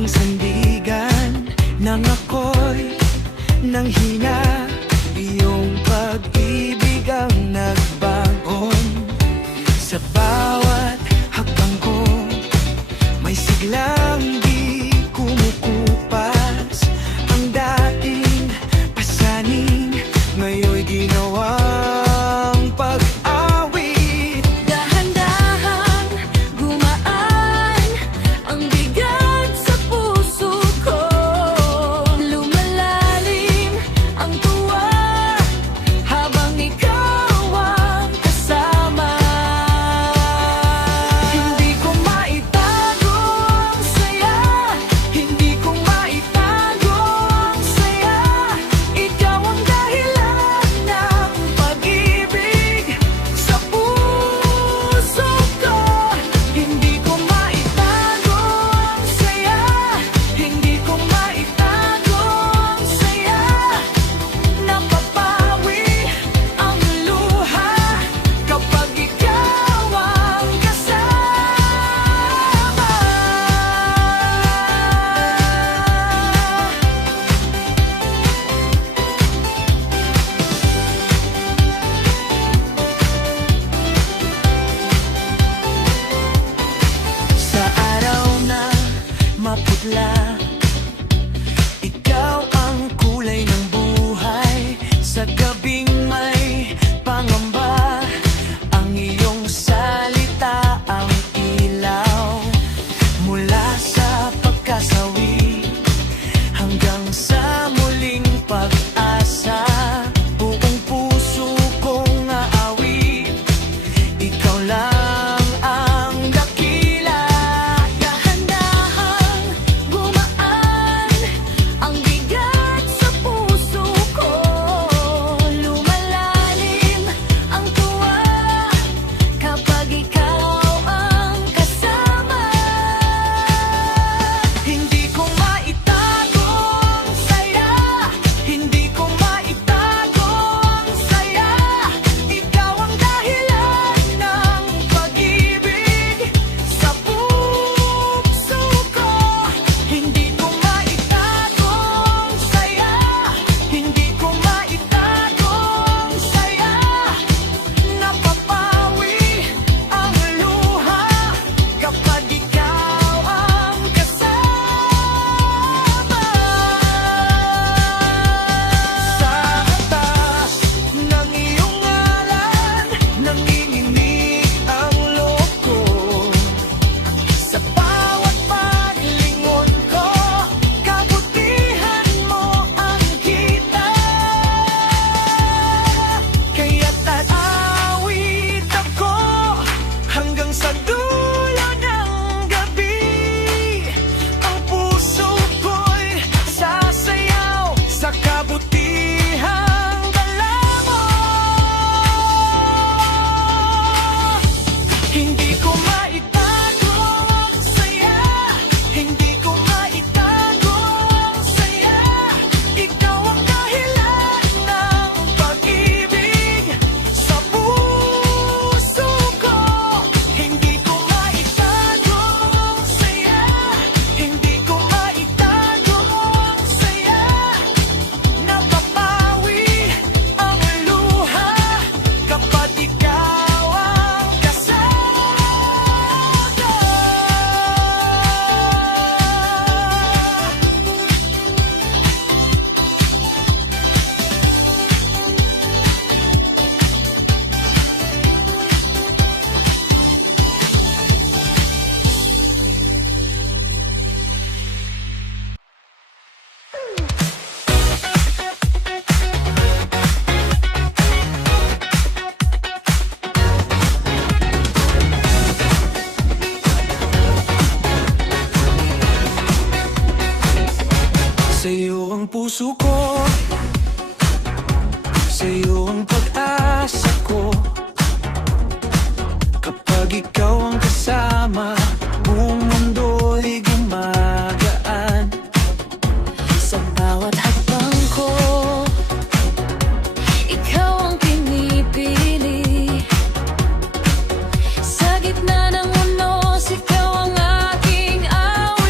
aking sandigan, nang ako'y nanghina. Iyong pag-ibig ang nagbagon. Sa bawat hakbang ko, may siglang di kumukupas. Ang dating pasaning, ngayon'y ginawang pag-awit. Dahan-dahan gumaan ang bigat sa puso ko. Lumalalim ang tuwa habang ikaw ang kasama. Hindi ko maitago ang saya, hindi ko maitago ang saya. Ikaw ang dahilan ng pag-ibig sa puso ko. Hindi ko maitago ang saya, hindi ko maitago ang saya. Napapawi ang luha kapag ikaw ang kasama. Sa araw na maputla, ikaw ang kulay ng buhay. Sa gabing may pangamba, ang iyong salita ang ilaw. Mula sa pagkasawi hanggang sa muling pag-asa, buong puso kong aawit, ikaw lang ang dakila. Dahan-dahan gumaan ang bigat sa puso ko. Lumalalim ang tuwa kapag ikaw ang kasama. Hindi ko maitago ang saya, hindi ko maitago ang saya. Ikaw ang dahilan ng pag-ibig sa puso ko. Hindi ko maitago ang saya, hindi ko maitago ang saya. Napapawi ang luha kapag ikaw ang kasama. Sa taas ng iyong ngalan, nanginginig ang loob ko. Sa bawat paglingon ko, kabutihan mo ang kita. Kaya't aawit ako hanggang sa dulo ng gabi. Ang puso ko'y sasayaw sa kabutihang dala mo. Hindi ko maitago ang saya, hindi ko maitago ang saya. Ikaw ang dahilan ng pag-ibig sa puso ko. Hindi ko maitago ang saya, hindi ko maitago ang saya. Napapawi ang luha kapag ikaw ang kasama. Sa'yo ang puso ko, sa'yo ang pag-asa ko. Kapag ikaw ang kasama, buong mundo'y gumagaan. Sa bawat hakbang ko, ikaw ang pinipili. Sa gitna ng unos, ikaw ang aking awit.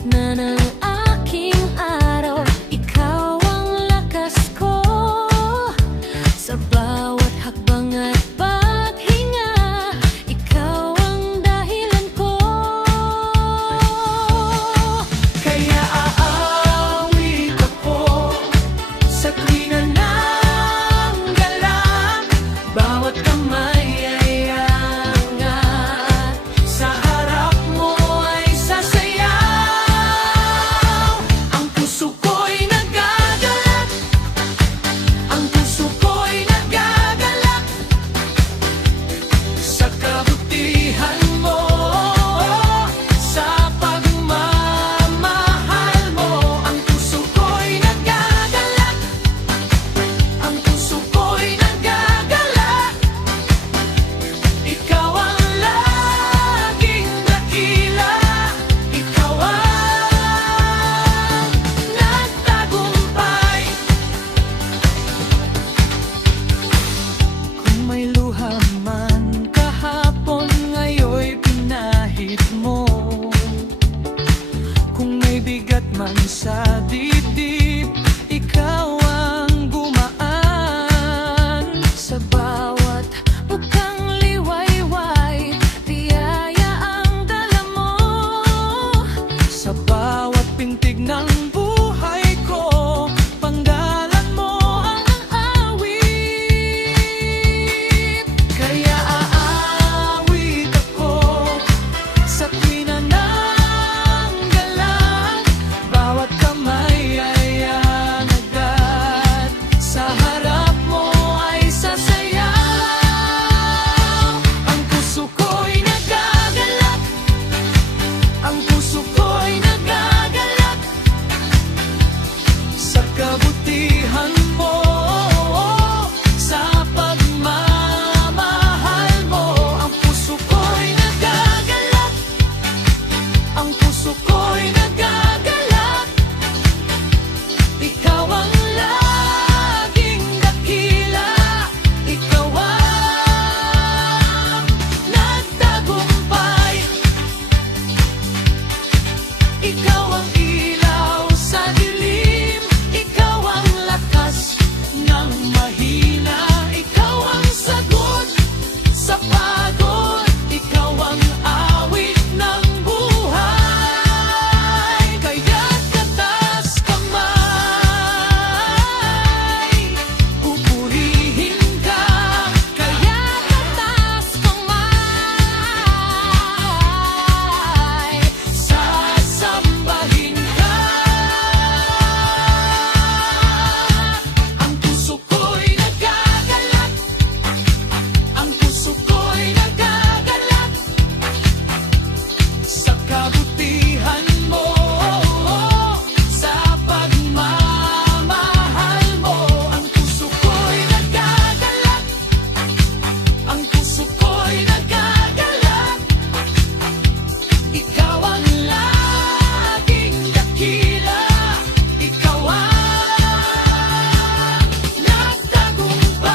gitna ng aking araw, ikaw ang lakas ko. Sa bawat hakbang at paghinga, ikaw ang dahilan ko. Kaya aawit ako sa tuwina ng galang. Bawat kamay ay aangat, sa harap mo ay sasayaw. Ang puso ko'y nagagalak, ang puso ko'y nagagalak sa kabutihan mo, sa pagmamahal mo. Ang puso ko'y nagagalak, ang puso ko'y nagagalak. Ikaw ang laging dakila, ikaw ang nagtagumpay. Kung may luha man kahapon, ngayon'y pinahid mo. Kung may bigat man sa dibdib, ikaw ang gumaan. Sa bawat bukang liwayway, biyaya ang dala mo. Sa bawat pintig ng buhay ko, panggalan mo ang awit. Kaya aawit ako sa tuwina ng galang. Bawat kamay ay aangat, sa harap mo ay sasayaw. Ang puso ko'y nagagalak, ang puso ko'y nagagalak sa kabutihan mo, sa pagmamahal mo. Ang puso ko'y nagagalak, ang puso ko'y nagagalak. Ikaw ang laging dakila, ikaw ang nagtagumpay. Ikaw ang ilaw sa dilim, ikaw ang lakas ng mahina. Ikaw ang sagot sa pagod, ikaw ang awit ng buhay. Kaya't katas kamay, pupurihin ka. Kaya tatas kamay, Sasambahin ka. Ang puso ko'y nagagalak, ang puso ko'y nagagalak sa kabutihan mo, sa pagmamahal mo. Ang puso ko'y nagagalak, ang puso ko'y nagagalak. Ikaw ang laging dakila, ikaw ang nagtagumpay.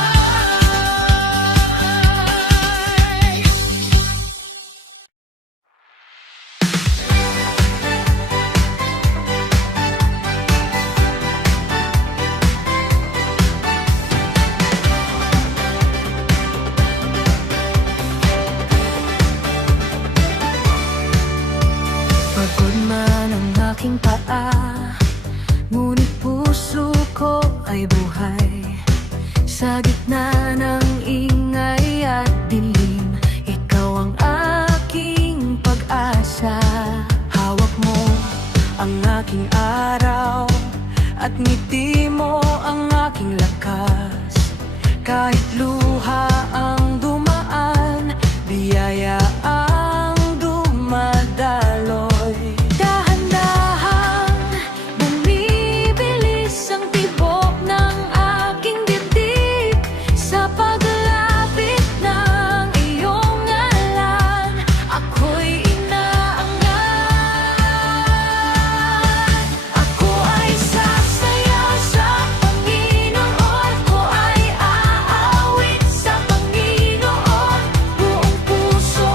pagod man ang aking paa, ngunit puso ko ay buhay. Sa gitna ng ingay at dilim, ikaw ang aking pag-asa. Hawak mo ang aking araw, at ngiti mo ang aking lakas. Kahit luha ang dumaan, biyaya ang dumadaloy. Dahan-dahan bumibilis ang tibok ng aking dibdib sa paglapit ng iyong ngalan. Ako'y inaangat, ako ay sasayaw sa Panginoon, ako ay aawit sa Panginoon. Buong puso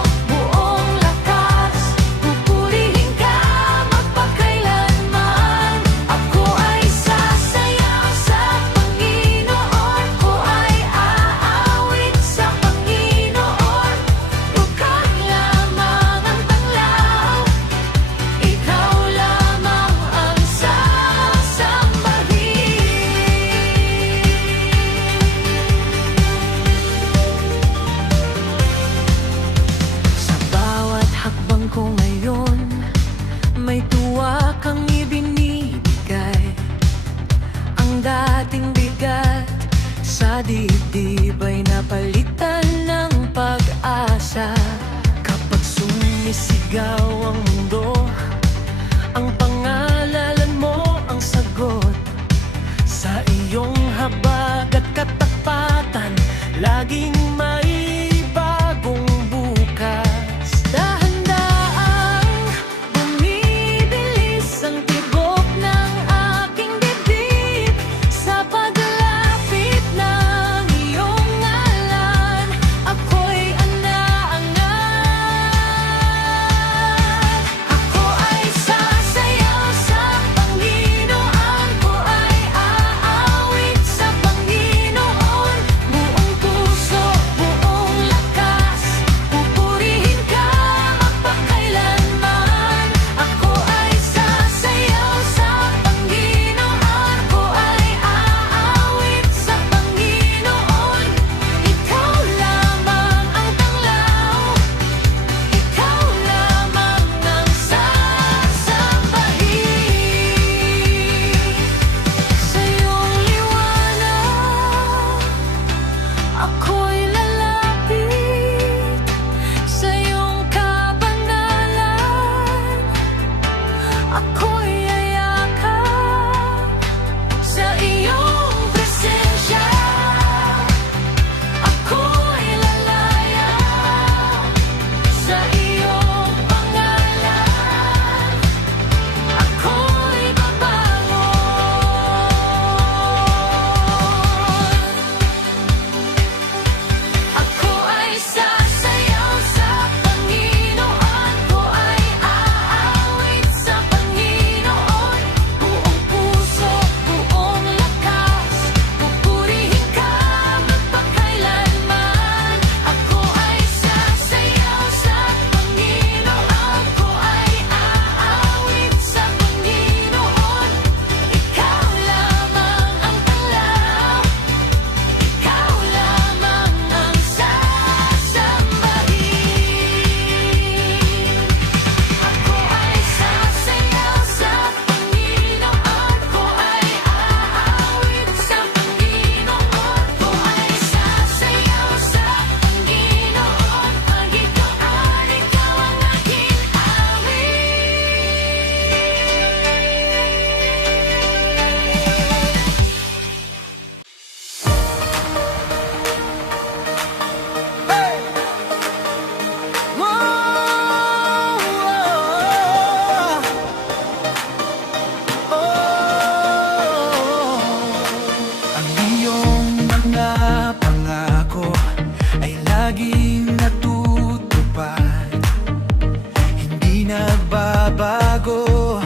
magbabago,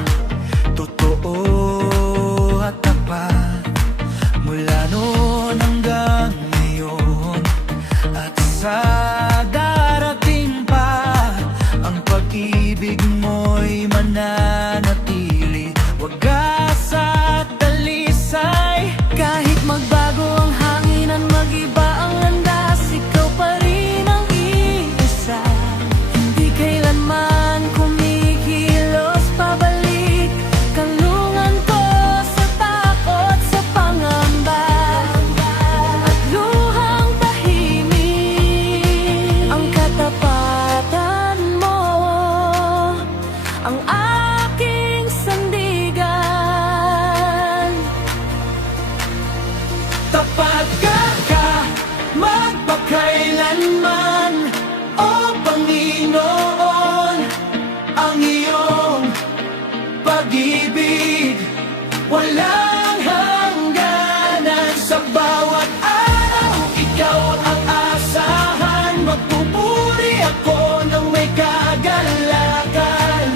totoo at tapat, mula noon hanggang ngayon at sa darating pa. Ang pag-ibig mo'y mananatili, wagas at dalisay. Kahit magbago ang hangin at mag-iba ang landas, ikaw pa rin ang iisa. Hindi kailanman kumikilos pabalik, kanlungan ko sa takot, sa pangamba at luhang tahimik. Ang katapatan mo ang aking sandigan. Tapat ka magpakailanman, o Panginoon. Ang iyong pag-ibig walang hangganan. Sa bawat araw, ikaw ang asahan. Magpupuri ako ng may kagalakan.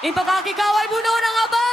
Ipagkakikaw ay buno ng aba.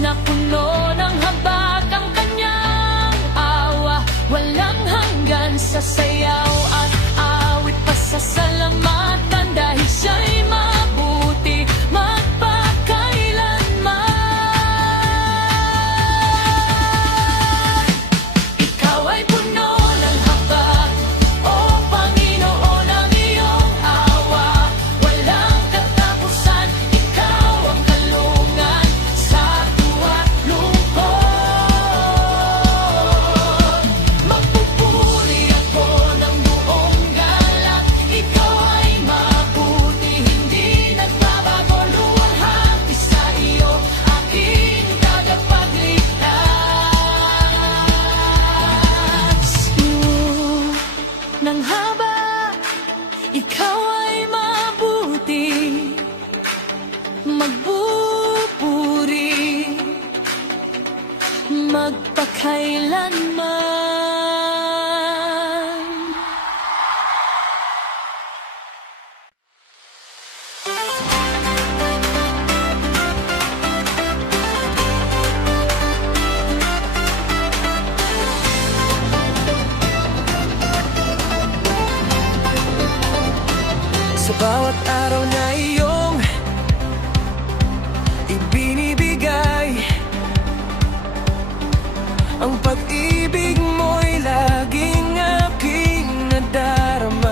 Na puno ng habag ang kanyang awa, walang hanggan sa sayaw at awit, pasasalamatan dahil siya'y mabuti magpakailanman. Ikaw ay puno ng habag, O Panginoon, ang iyong awa, walang katapusan, ikaw ang kalungan sa magpupuri ako ng buong galak. Ikaw ay mabuti, hindi nagbabago, luwalhati sa iyo, aking tagapagligtas. Nang haba, ikaw ay mabuti, magbuburi magpakailanman. Sa bawat araw na iyong ibinibigay, ang pag-ibig mo'y laging aking nadarama.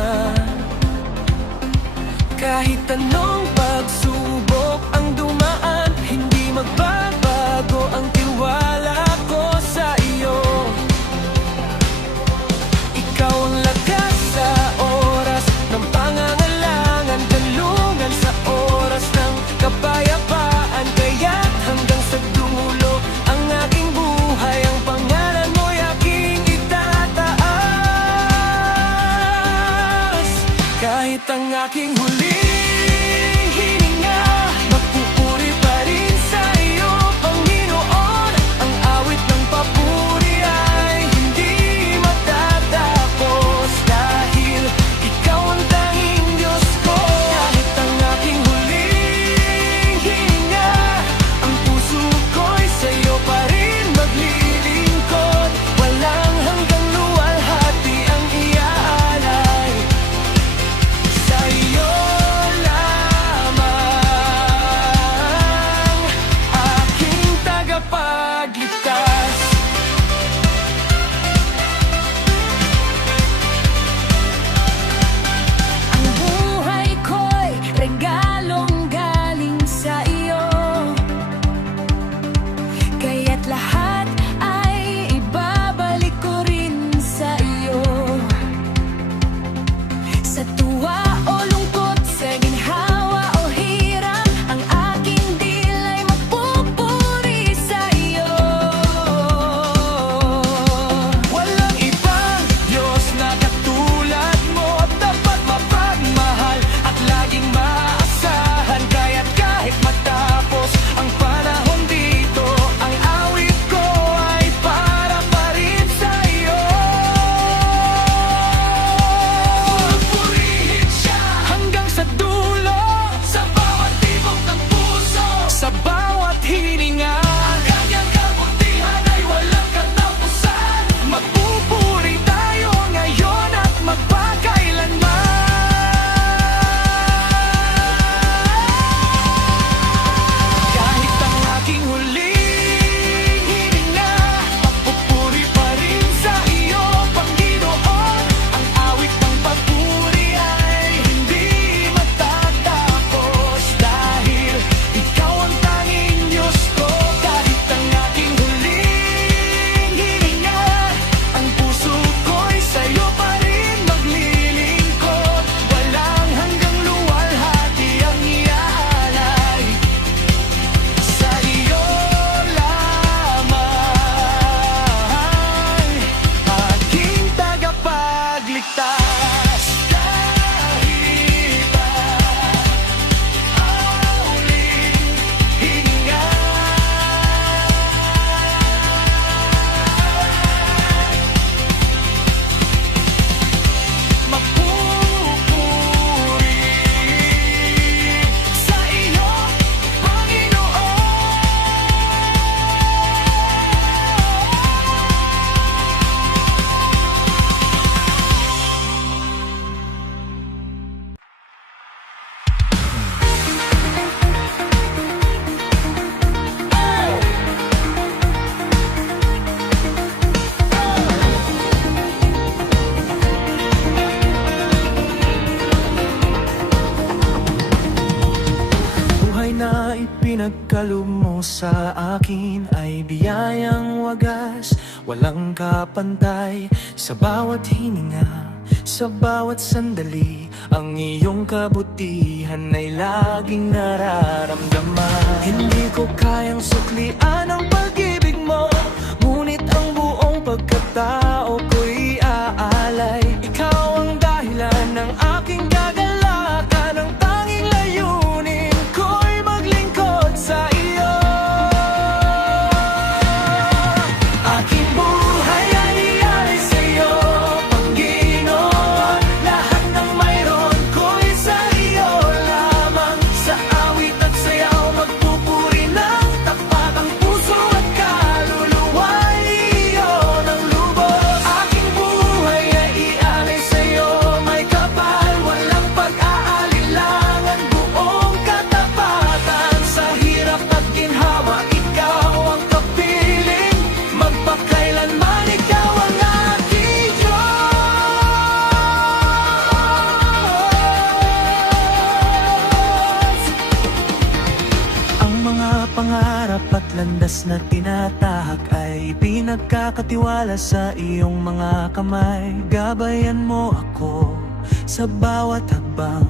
Kahit ang aking huling hininga, magpupuri pa rin sa iyo, Panginoon. Ang awit ng papuri ay hindi matatapos, dahil ikaw ang tanging Diyos ko. Kahit ang aking huling hininga, ang puso ko'y sa iyo pa rin maglilingkod. Walang hanggang luwalhati ang iaalay, sa iyo lamang aking tagapagligtas. Ang buhay ko'y regalong galing sa iyo, kaya't lahat ay ibabalik ko rin sa iyo. Sa tuwa o lungkot, sa ginhawa o hirap, ang aking dilay magpupuri sa iyo. Walang ibang Diyos na katulad mo, dapat mapagmahal at laging maaasahan. Kaya't kahit matapos ang panahon dito, ang awit ko ay para pa rin sa iyo. Purihin siya hanggang sa dulo, sa bawat tibok ng puso, sa bawat hininga. Ang kanyang kabutihan ay walang katapusan. Magpupuri tayo ngayon at magpakailanman. Kahit ang aking huling hininga, magpupuri pa rin sa iyo, Panginoon. Ang awit ng papuri ay hindi matatapos, dahil ikaw ang tanging Diyos ko. Kahit ang aking huling hininga, ang puso ko'y sa iyo pa rin maglilingkod. Walang hanggang luwalhati ang iaalay, sa iyo lamang aking tagapagligtas. Kahit ang huling hininga, magpupuri sa iyo, Panginoon. Buhay na ipinagkaloob mo sa akin ay biyayang wagas, walang kapantay. Sa bawat hininga, sa bawat sandali, ang iyong kabutihan ay laging nararamdaman. Hindi ko kayang suklian ang pag-ibig mo, ngunit ang buong pagkatao ko'y aalay. Ikaw ang dahilan ng aking gagalakan, ang tanging layunin ko'y maglingkod sa iyo. Aking buhay ay ialay sa iyo, Panginoon. Lahat ng mayroon ko'y sa iyo lamang. Sa awit at sayaw magpupuri ng tapat, ang puso at kaluluwa ay iyon ang lubos. Aking buhay ay ialay sa iyo, may kapal, walang pag-aalilangan, buong katapatan. Sa hirap at ginhawa, ikaw ang kapiling, magpakailanman ikaw ang aking Diyos. Ang mga pangarap at landas na tinatahak ay pinagkakatiwala sa iyong mga kamay. Gabayan mo ako sa bawat hakbang,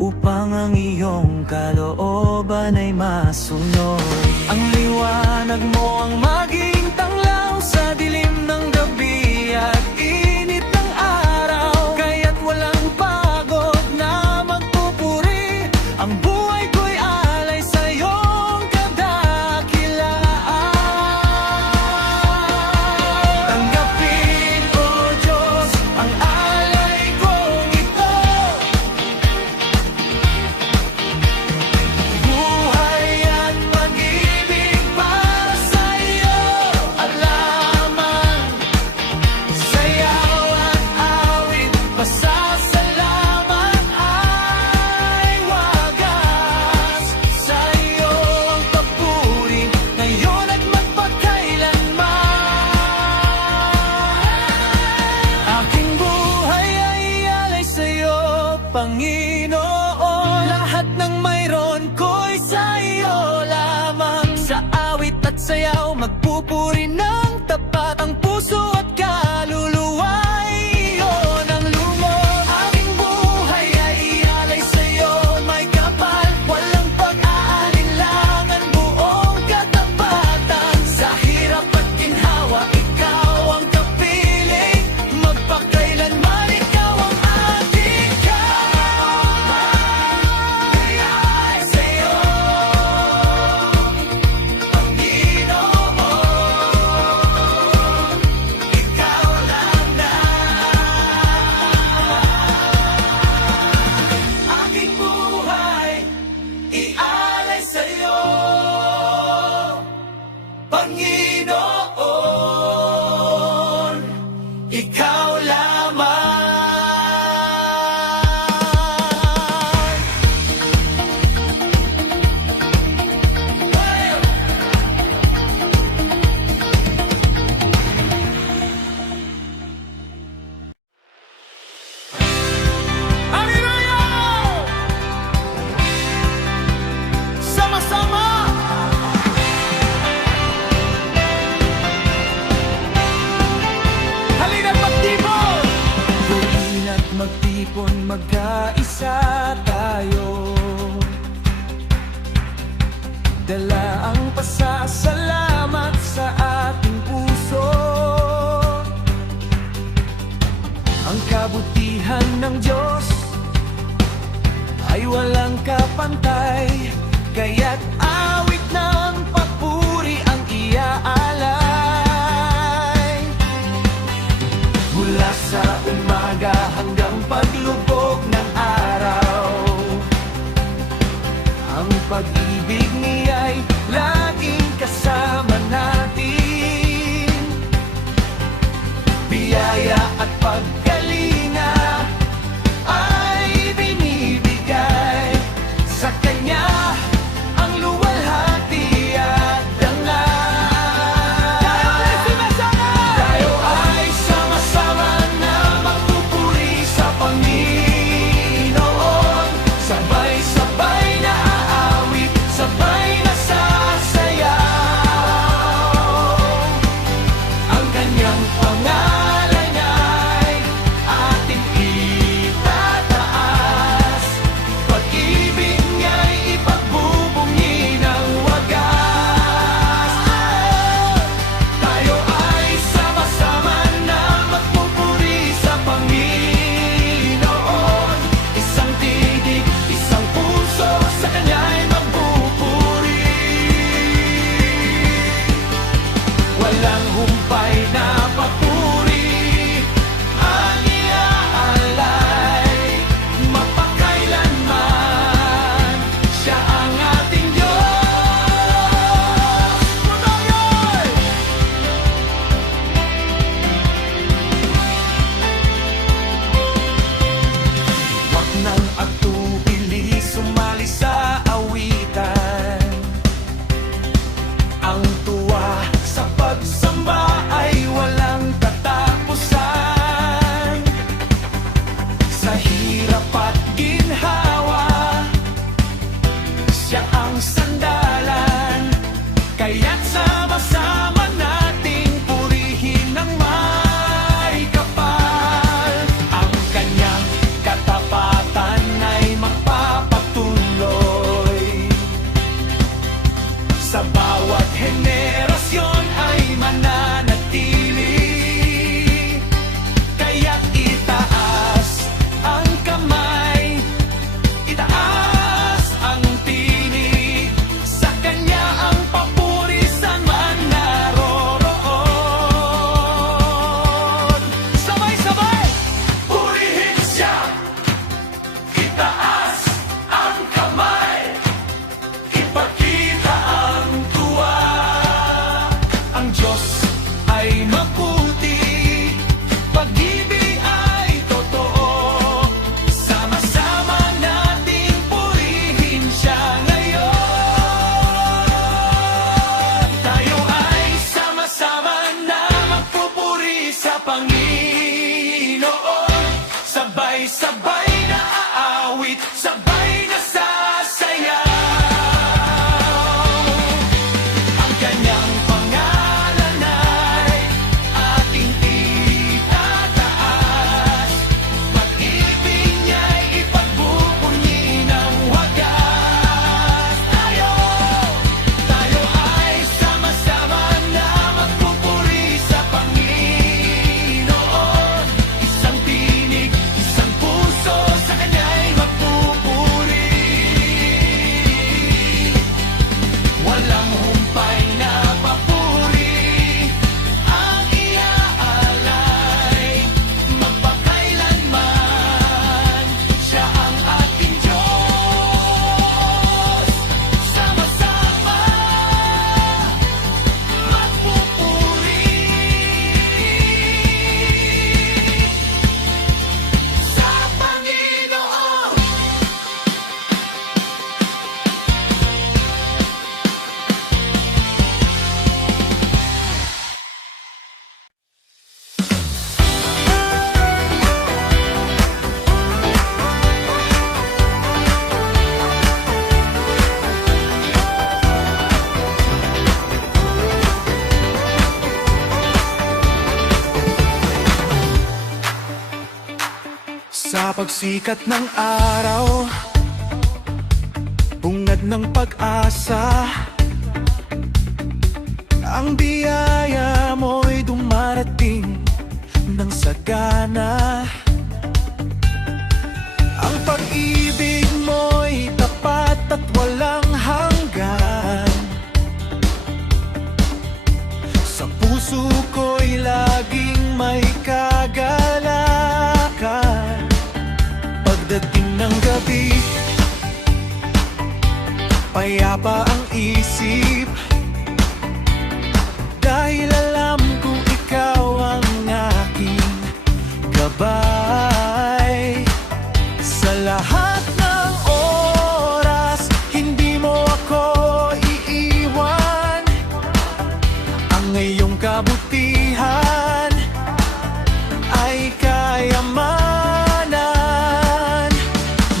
upang ang iyong kalooban ay masunod. Ang liwanag mo ang maging tanglaw sa dilim ng gabi at init ng araw, kaya't walang pagod na Panginoon. Lahat ng mayroon ko'y sa iyo lamang. Sa awit at sayaw magpupuri ng tapat. Ang puso at kaluluwa ay iyon ang loob. Aking buhay ay ialay sa'yo, may kapal. Walang pag-aalinlangan, buong katapatan. Sa hirap at ginhawa, ikaw ang kapiling. Magpakailanman ikaw ang aking kamay. Ay sa'yo, Panginoon, ikaw lang na. Aking buhay, ialay sa'yo, Panginoon, ikaw lamang. Hallelujah! Sama-sama! Halina't magtipon! Halina't magtipon, magkaisa tayo. Dala ang pasasalamat sa ating puso. Ang kabutihan ng Diyos ay walang kapantay, kaya't awit ng papuri ang iaalay. Mula sa umaga hanggang paglubog ng araw, ang pag-ibig niya'y laging kasama natin. Biyaya at pagkalinga ay binibigay sa Kanya, ang luwalhati at dangal. Tayo ay sama-sama na magpupuri sa Panginoon. Sabay-sabay na aawit, sabay na sasayaw. Ang Kanyang pangalan ay ating itataas. Pag-ibig niya'y ipagbubunyi ng wagas. Tayo ay sama-sama na magpupuri sa Panginoon. Isang tinig, isang puso, sa Kanya'y magpupuri. Walang humpay na papuri ang iaalay. Mapakailanman siya ang ating Diyos. Putayoy! Wag nang atubili, sumali sa awitan. Ang tuwa sa pagsamba ay walang katapusan. Sa hirap at ginhawa, siya ang sandalan. Kaya't sama-sama nating purihin ng may kapal. Ang Kanyang katapatan ay magpapatuloy. Sa bawat henerasyon ay mananatili. Kaya't itaas ang kamay, itaas ang tinig. Sa Kanya ang papuri saan man naroroon. Sabay-sabay, purihin siya, itaas ang kamay, ipakita ang tuwa. Ang Diyos ay mabuti, pag-ibig ay totoo. Sama-sama nating purihin siya ngayon. Tayo ay sama-sama na magpupuri sa Panginoon. Sabay-sabay na Sa pagsikat ng araw, bungad ng pag-asa, ang biyaya mo'y dumarating ng sagana. Ang pag-ibig mo'y tapat at walang hanggan. Sa puso ko'y laging may kagalakan. Pagdating ng gabi, payapa ang isip, dahil alam kong ikaw ang aking gabay. Sa lahat ng oras, hindi mo ako iiwan. Ang iyong kabutihan ay kayamanan.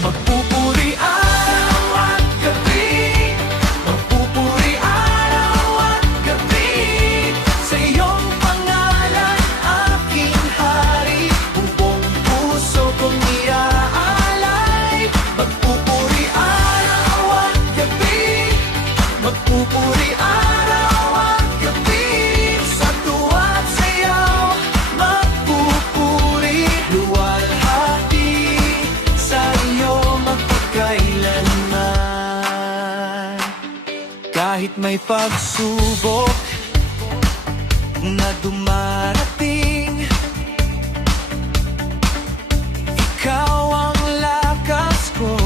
Magpupuri araw at gabi, magpupuri araw at gabi, sa iyong pangalan aking hari, buong puso kong iaalay. Magpupuri araw at gabi, magpupuri araw at gabi, sa tuwa't sayaw magpupuri, luwalhati sa iyo magpakailanman. Kahit may pagsubok na dumarating, ikaw ang lakas ko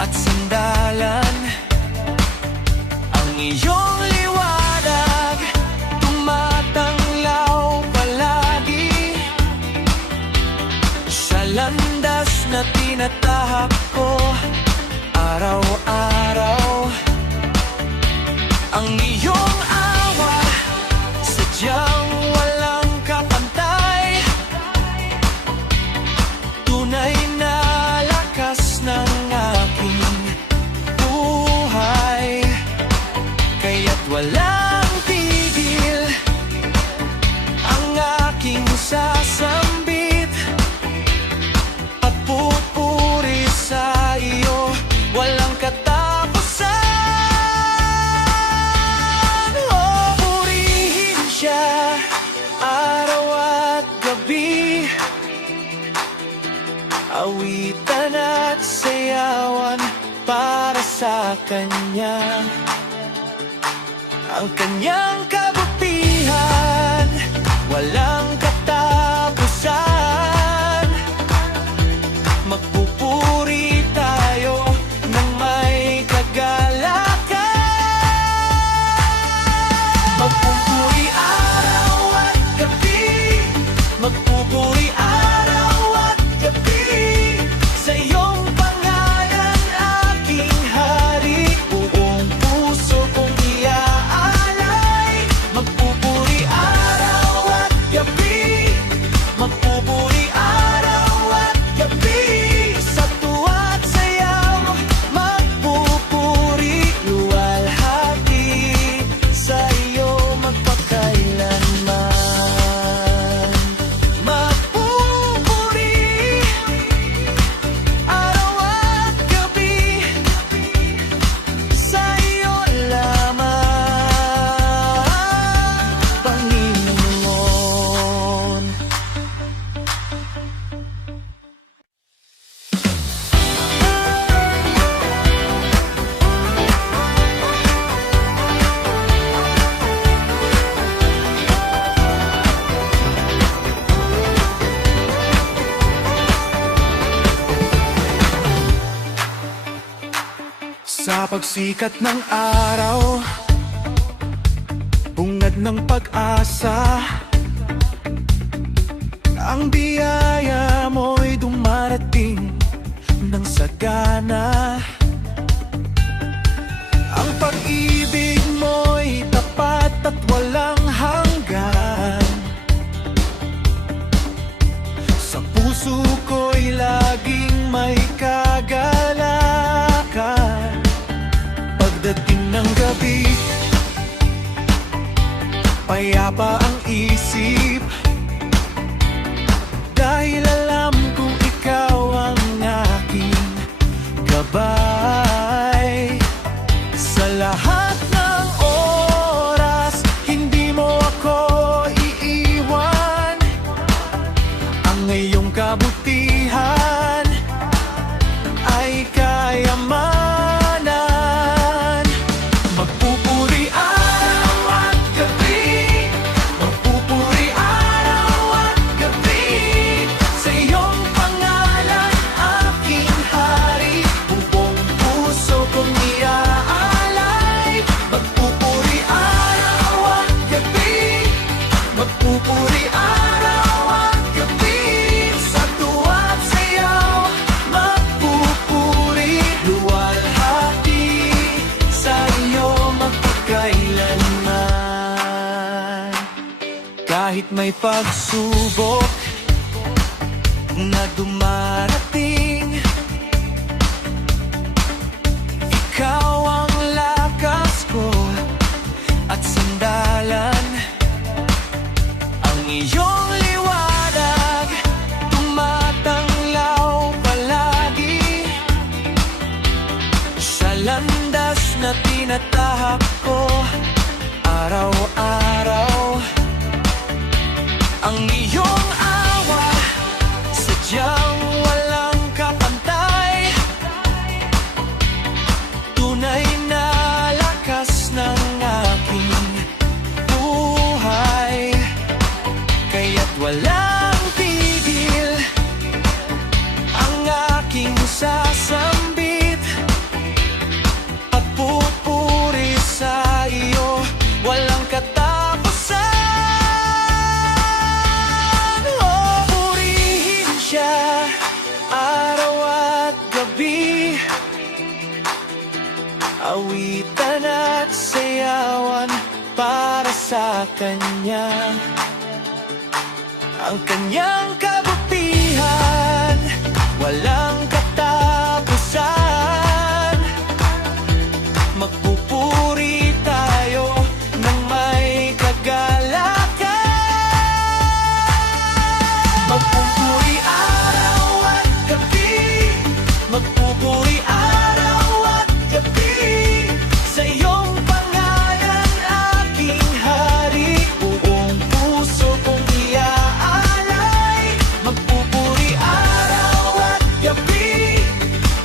at sandalan. Ang iyong liwanag tumatanglaw palagi, sa landas na tinatahak ko araw-araw. Ang iyong awa sadyang walang kapantay, tunay na lakas ng aking buhay. Kaya't walang tigil ang aking sasambit at pupuri sa iyo, walang katapusan. Oh, purihin siya araw at gabi, awitan at sayawan para sa Kanya. Ang Kanyang kabutihan walang katapusan. Magpupuri tayo ng may kagalakan. Magpupuri araw at gabi, magpupuri araw at gabi, sa iyong pangalan aking hari, buong puso kong iaalay. Magpupuri araw at gabi, magpupuri araw at gabi, sa tuwa't sayaw magpupuri, luwalhati sa iyo magpakailanman. Magpupuri araw at gabi, sa iyo lamang, Panginoon. Sa pagsikat ng araw, bungad ng pag-asa, ang biyaya mo'y dumarating ng sagana. Ang pag-ibig mo'y tapat at walang hanggan. Sa puso ko'y laging may kagalakan. Pagdating ng gabi, payapa ang isip, dahil alam kong kabutihan ay kayamanan. Magpupuri araw at gabi, magpupuri araw at gabi, sa iyong pangalan aking hari, buong puso kong iaalay. Magpupuri araw at gabi, magpupuri araw at gabi, sa tuwa't sayaw magpupuri, luwalhati sa iyo magpakailanman. Kahit may pagsubok na dumarating, ikaw ang lakas ko at sandalan. Ang iyong liwanag tumatanglaw palagi sa landas na tinatahak ko araw-araw. Ang iyong awa sadyang walang kapantay, tunay na lakas ng aking buhay. Kaya't walang tigil ang aking sasambit at pupuri sa iyo, walang katapusan. Oh, purihin siya araw at gabi, awitan at sayawan para sa Kanya. Ang Kanyang kabutihan walang katapusan. Magpupuri tayo ng may kagalakan. Magpupuri araw at gabi, magpupuri araw at gabi, sa iyong pangalan aking hari, buong puso kong iaalay. Magpupuri araw at gabi,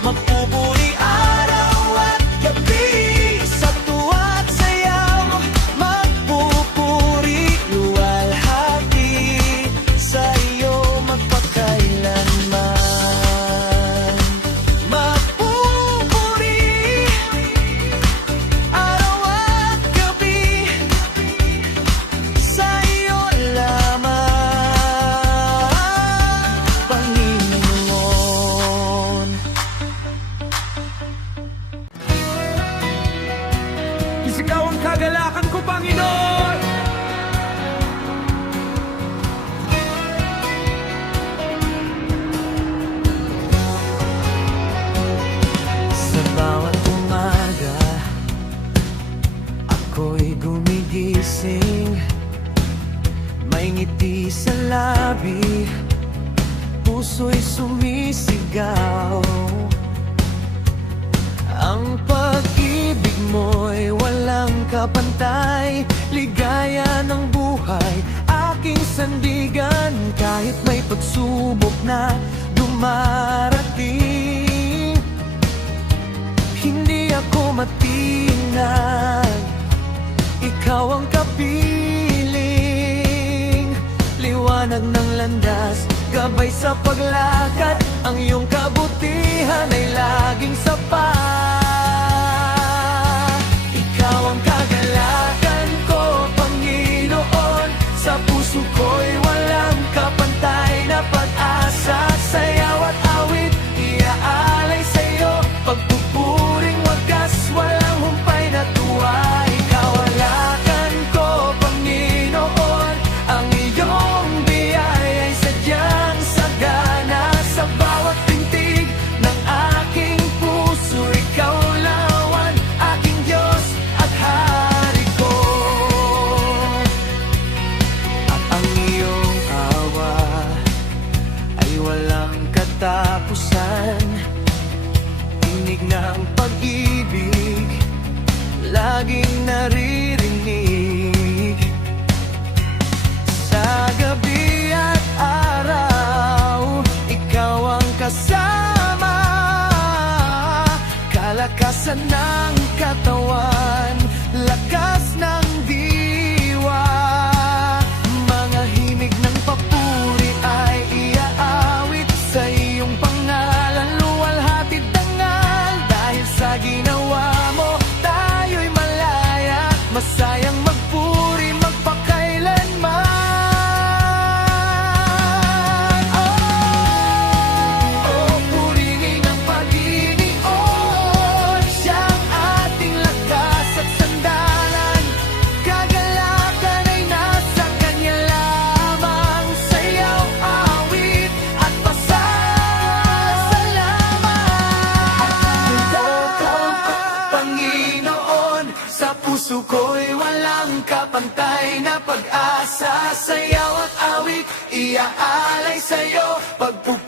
magpupuri araw at gabi, sa tuwa't sayaw magpupuri, luwalhati sa iyo magpakailanman. Magpupuri araw at gabi, sa iyo lamang, Panginoon. Isigaw ang kagalakan ko, Panginoon! Sa bawat umaga, ako'y gumigising, may ngiti sa labi, puso'y sumisigaw. Ang pag-ibig mo'y walang kapantay, ligaya ng buhay, aking sandigan. Kahit may pagsubok na dumarating, hindi ako matinag, ikaw ang kapiling. Liwanag ng landas, gabay sa paglakad, ang iyong kabutihan ay laging sapat. Ikaw ang kagalakan ko, Panginoon, sa puso ko'y walang kapantay na pag-asa, sayaw at awit iaalay sa iyo, pagpupuring wagas, walang humpay na tuwa. Ikaw ang lakan ko, Panginoon, ang iyong biyaya ay sadyang sagana sa bawat pintig ng aking puso. Ikaw lawan, aking Diyos at Hari ko. At ang iyong awa ay walang katapusan, tinig ng pag-ibig laging naririnig. Sa gabi at araw, pag-asa ng katawan, lakas ng diwa. Mga himig ng papuri ay iaawit sa iyong pangalan, luwalhati dangal. Dahil sa ginawa mo, tayo'y malaya, masayang magpuri magpakailanman. Oh, purihin ang Panginoon, siyang ating lakas at sandalan. Kagalakan ay nasa Kanya lamang, sayaw, awit at pasasalamat. Panginoon, sa puso ko'y walang kapantay na pag-asa, sayaw at awit, iaalay sa'yo, pagpupuri